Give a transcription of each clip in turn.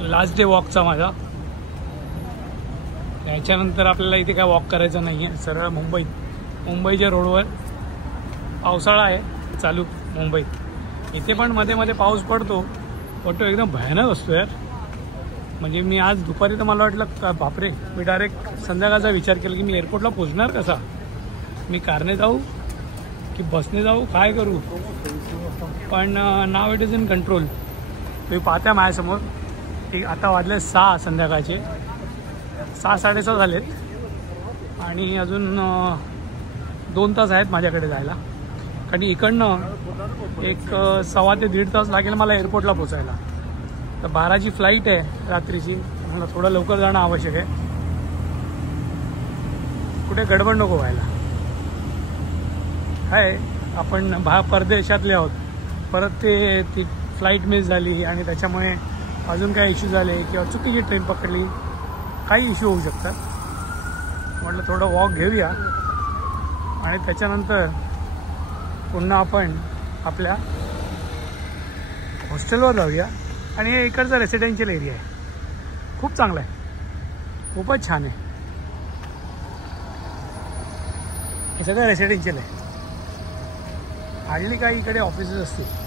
Last day वॉकचा माझा. त्याच्यानंतर आपल्याला इथे काय वॉक करायचं नाही आहे. सरळ मुंबईच्या रोडवर. पावसाळा आहे चालू मुंबईत. इथे पण मध्ये मध्ये पाऊस पडतो एकदम भयानक असतो यार. म्हणजे मी आज दुपारी तर मला वाटलं का बापरे, मी डायरेक्ट संध्याकाळचा विचार केला की मी एअरपोर्टला पोहोचणार कसा. मी कारने जाऊ की बसने जाऊ, काय करू. पण now it is in control. तुम्ही पाहता माझ्यासमोर की आता वाजले 6 संध्याकाळचे. 6-6:30 झालेत आणि अजून 2 तास आहेत माझ्याकडे जायला. कारण इकडनं एक 1.25 ते 1.5 तास लागेल मला एअरपोर्टला पोचायला. तर 12ची फ्लाईट आहे रात्रीची. मला थोडं लवकर जाणं आवश्यक आहे. कुठे गडबड नको व्हायला. काय आपण परदेशातले आहोत. परत ती फ्लाईट मिस झाली आणि त्याच्यामुळे अजून काय इश्यू झाले किंवा चुकीची ट्रेन पकडली, काही इश्यू होऊ शकतात. म्हटलं थोडं वॉक घेऊया आणि त्याच्यानंतर पुन्हा आपण आपल्या हॉस्टेलवर जाऊया. आणि हे इकडचा रेसिडेन्शियल एरिया आहे, खूप चांगला आहे, खूपच छान आहे. हे सगळं रेसिडेन्शियल आहे. हार्डली काही इकडे ऑफिसेस असतील.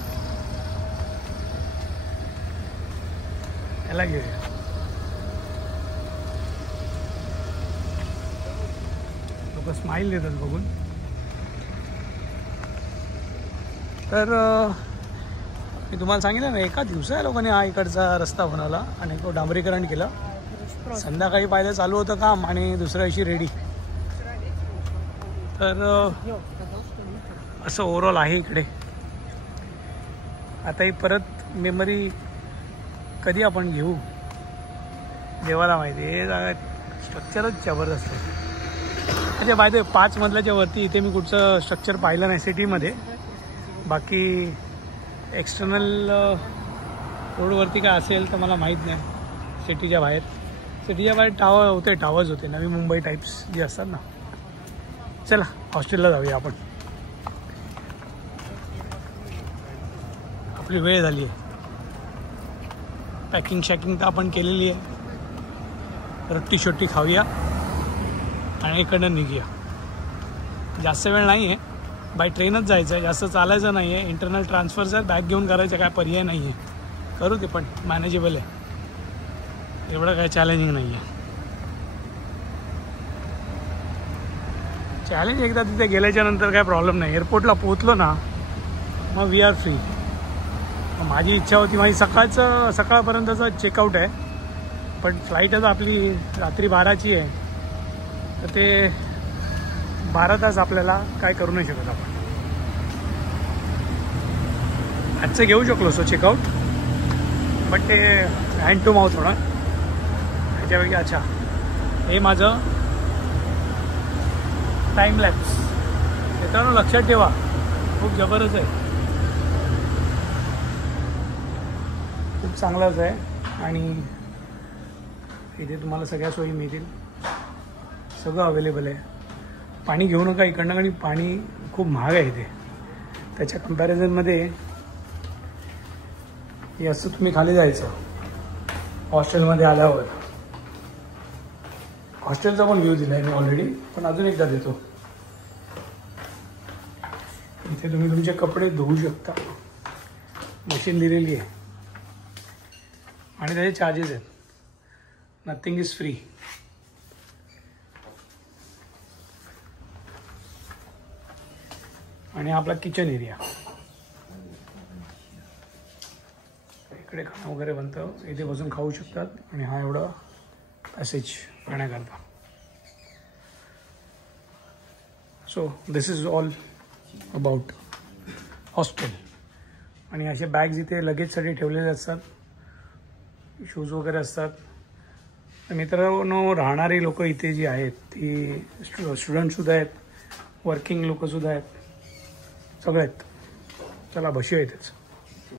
याला घेऊया. लोक स्माईल देतात बघून. तर मी तुम्हाला सांगितलं ना, एका दिवसा लोकांनी हा इकडचा रस्ता बनवला आणि तो डांबरीकरण केलं. संध्याकाळी पाहिलं चालू होतं काम आणि दुसऱ्या दिवशी रेडी. तर असं ओव्हरऑल आहे इकडे. आता ही परत मेमरी कधी आपण घेऊ देवाला माहिती. हे जागा स्ट्रक्चरच जबरदस्त आहे. म्हणजे बाय द वे 5 मजल्याच्या वरती इथे मी कुठचं स्ट्रक्चर पाहिलं नाही सिटीमध्ये. बाकी एक्सटर्नल रोडवरती काय असेल तर मला माहीत नाही. सिटीच्या बाहेर टावर्स होते नवी मुंबई टाईप्स जे असतात ना. चला हॉस्टेलला जाऊया आपण. आपली वेळ झाली आहे. पॅकिंग तर आपण केलेली आहे. रट्टी शोट्टी खाऊया आणि इकडनं निघूया. जास्त वेळ नाही आहे. बाय ट्रेनच जायचं आहे, जास्त चालायचं नाही आहे. इंटरनल ट्रान्सफरचा बॅग घेऊन करायचं, काय पर्याय नाही आहे. करू ते पण मॅनेजेबल आहे. एवढं काय चॅलेंजिंग नाही आहे. चॅलेंज एकदा तिथे गेल्याच्या नंतर काय प्रॉब्लेम नाही. एअरपोर्टला पोहोचलो ना मग वी आर फ्री. माझी इच्छा होती, माझी सकाळपर्यंतचं चेकआउट आहे. पण फ्लाईटच आपली रात्री 12ची आहे. तर ते 12 तास आपल्याला काय करू नाही शकत आपण. आजचं घेऊ शकलो सो चेकआउट, बट ते हँड टू माउथ होणार. त्याच्यापैकी अच्छा हे माझं टाईम लॅप्स. मित्रांनो लक्षात ठेवा, खूप जबरदस्त आहे, खूप चांगलाच आहे. आणि इथे तुम्हाला सगळ्या सोयी मिळतील, सगळं अवेलेबल आहे. पाणी घेऊ नका इकडनं, आणि पाणी खूप महाग आहे इथे. त्याच्या कंपॅरिझनमध्ये हे असं तुम्ही खाली जायचं हॉस्टेलमध्ये आल्यावर. हॉस्टेलचा पण व्ह्यू दिला आहे मी ऑलरेडी, पण अजून एकदा देतो. इथे तुम्ही तुमचे कपडे धुवू शकता, मशीन दिलेली आहे आणि त्याचे चार्जेस आहेत. Nothing is free. आणि आपला किचन एरिया, इकडे खाणं वगैरे बनतं, इथे बसून खाऊ शकतात. आणि हा एवढा पॅसेज खाण्याकरता. So this is all about hostel. आणि असे बॅग्स इथे लगेजसाठी ठेवलेले असतात, शूज वगैरे असतात. मित्रांनो राहणारी लोक इथे जी आहेत ती स्टुडंटसुद्धा आहेत, वर्किंग लोकंसुद्धा आहेत, सगळे आहेत. चला बसूया इथेच.